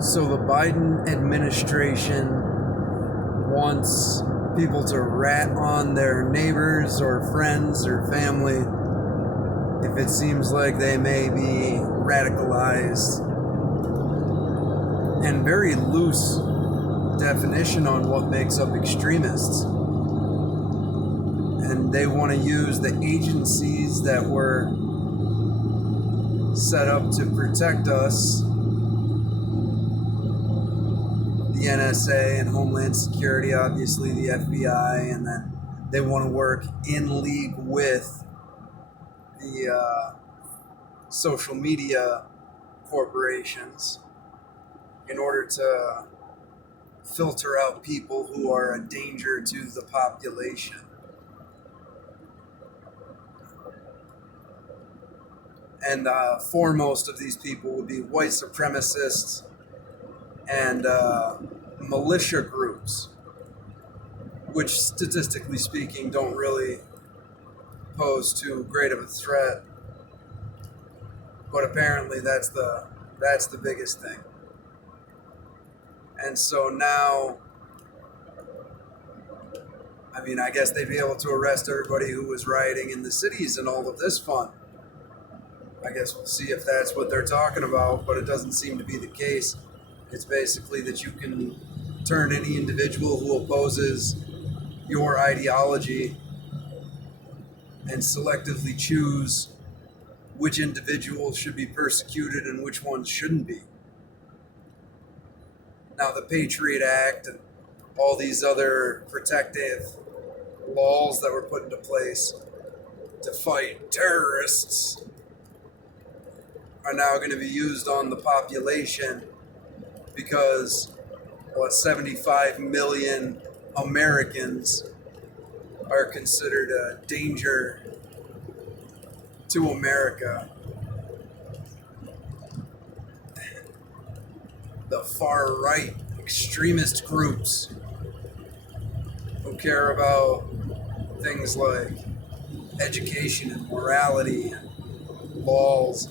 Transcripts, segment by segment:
So the Biden administration wants people to rat on their neighbors or friends or family if it seems like they may be radicalized, and very loose definition on what makes up extremists. And they want to use the agencies that were set up to protect us, the NSA and Homeland Security, obviously the FBI, and then they want to work in league with the social media corporations in order to filter out people who are a danger to the population. And foremost of these people would be white supremacists and militia groups, which statistically speaking don't really pose too great of a threat. But apparently that's the biggest thing. And so now, I mean, I guess they'd be able to arrest everybody who was rioting in the cities and all of this fun. I guess we'll see if that's what they're talking about, but it doesn't seem to be the case. It's basically that you can turn any individual who opposes your ideology and selectively choose which individuals should be persecuted and which ones shouldn't be. Now, the Patriot Act and all these other protective laws that were put into place to fight terrorists are now going to be used on the population because, 75 million Americans are considered a danger to America. The far-right extremist groups who care about things like education and morality and laws,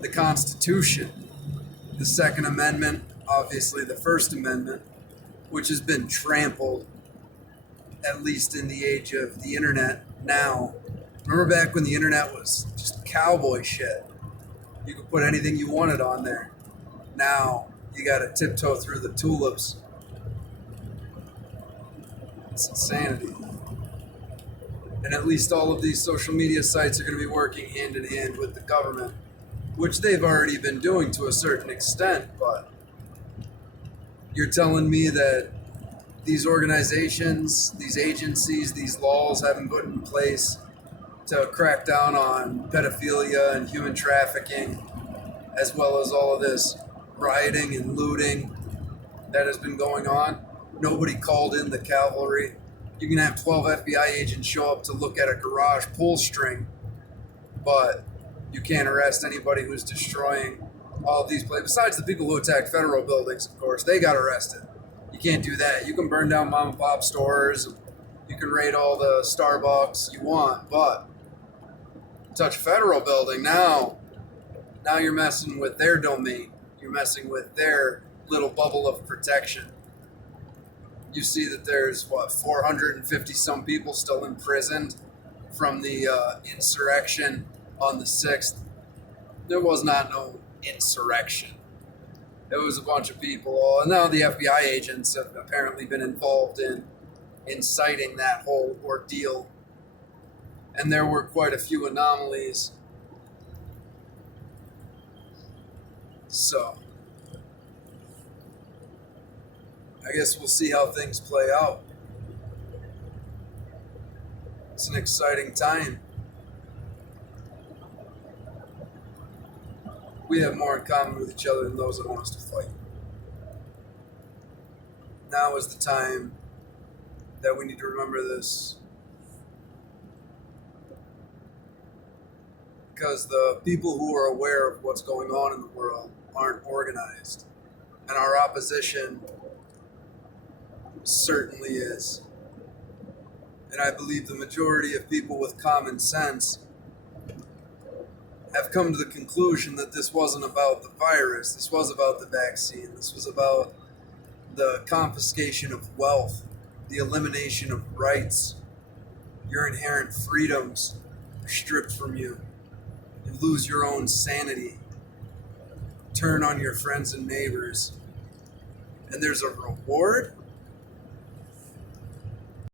the Constitution, the Second Amendment, obviously the First Amendment, which has been trampled, at least in the age of the internet now. Remember back when the internet was just cowboy shit? You could put anything you wanted on there. Now, you gotta tiptoe through the tulips. It's insanity. And at least all of these social media sites are gonna be working hand in hand with the government, which they've already been doing to a certain extent, but you're telling me that these organizations, these agencies, these laws haven't put in place to crack down on pedophilia and human trafficking, as well as all of this rioting and looting that has been going on. Nobody called in the cavalry. You can have 12 FBI agents show up to look at a garage pull string, but you can't arrest anybody who's destroying all of these places. Besides the people who attacked federal buildings, of course, they got arrested. You can't do that. You can burn down mom and pop stores. You can raid all the Starbucks you want, but touch a federal building, now you're messing with their domain. You're messing with their little bubble of protection. You see that there's, 450 some people still imprisoned from the insurrection on the 6th. There was not no insurrection. It was a bunch of people. And now the FBI agents have apparently been involved in inciting that whole ordeal. And there were quite a few anomalies. So, I guess we'll see how things play out. It's an exciting time. We have more in common with each other than those that want us to fight. Now is the time that we need to remember this. Because the people who are aware of what's going on in the world aren't organized. And our opposition certainly is. And I believe the majority of people with common sense have come to the conclusion that this wasn't about the virus, this was about the vaccine, this was about the confiscation of wealth, the elimination of rights, your inherent freedoms are stripped from you. You lose your own sanity, turn on your friends and neighbors, and there's a reward?